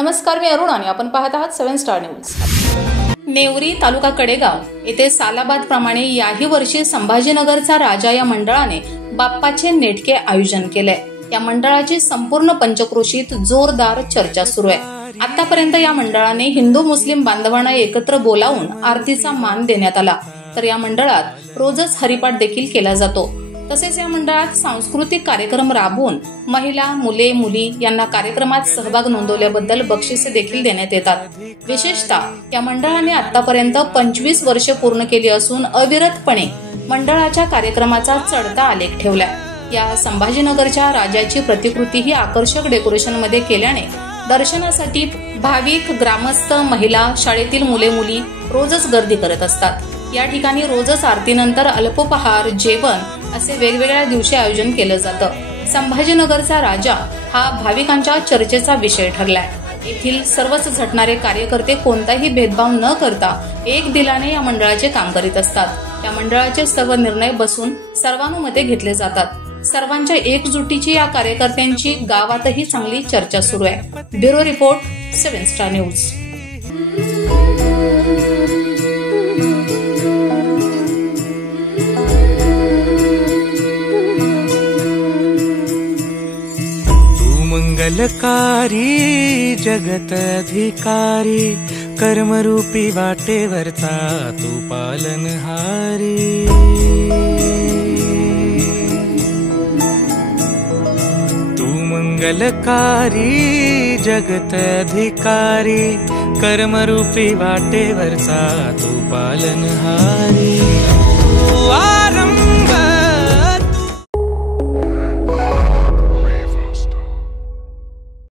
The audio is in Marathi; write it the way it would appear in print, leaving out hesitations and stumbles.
नमस्कार, मी अरुण आणि आपण पाहत आहात 7 स्टार न्यूज। नेवरी तालुका कडेगाव येथे सालाबाद प्रमाणे याही वर्षी संभाजीनगरचा राजा या मंडळाने बाप्पाचे नेटके आयोजन केले। या मंडळाची संपूर्ण पंचक्रोशीत जोरदार चर्चा सुरू आहे। आतापर्यंत या मंडळाने हिंदू मुस्लिम बांधवांना एकत्र बोलावून आरतीचा मान देण्यात आला, तर या मंडळात रोजच हरिपाठ देखील केला जातो। तसेच या मंडळात सांस्कृतिक कार्यक्रम राबवून महिला, मुले, मुली यांना कार्यक्रमात सहभाग नोंदवल्याबद्दल बक्षिसे देखील देण्यात येतात। विशेषतः या मंडळाने आतापर्यंत 25 वर्षे पूर्ण केली असून अविरतपणे मंडळाच्या कार्यक्रमाचा चढता आलेख ठेवलाय। या संभाजीनगरच्या राजाची प्रतिकृती ही आकर्षक डेकोरेशन मध्ये केल्याने दर्शनासाठी भाविक, ग्रामस्थ, महिला, शाळेतील मुले मुली रोजच गर्दी करत असतात। या ठिकाणी रोजच आरतीनंतर अल्पोपहार, जेवण असे वेगवेगळ्या दिवशी आयोजन केलं जातं। संभाजीनगरचा राजा हा भाविकांच्या चर्चेचा विषय ठरलाय। येथील सर्वच झटणारे कार्यकर्ते कोणताही भेदभाव न करता एक दिलाने या मंडळाचे काम करीत असतात। या मंडळाचे सर्व निर्णय बसून सर्वानुमते घेतले जातात। सर्वांच्या एकजुटीची या कार्यकर्त्यांची गावातही चांगली चर्चा सुरू आहे। Bureau report, 7 Star News. मंगलकारी जगत अधिकारी, कर्मरूपी वाटेवरचा तू पालनहारी। तू मंगलकारी जगत अधिकारी, कर्मरूपी वाटेवरचा तू पालनहारी।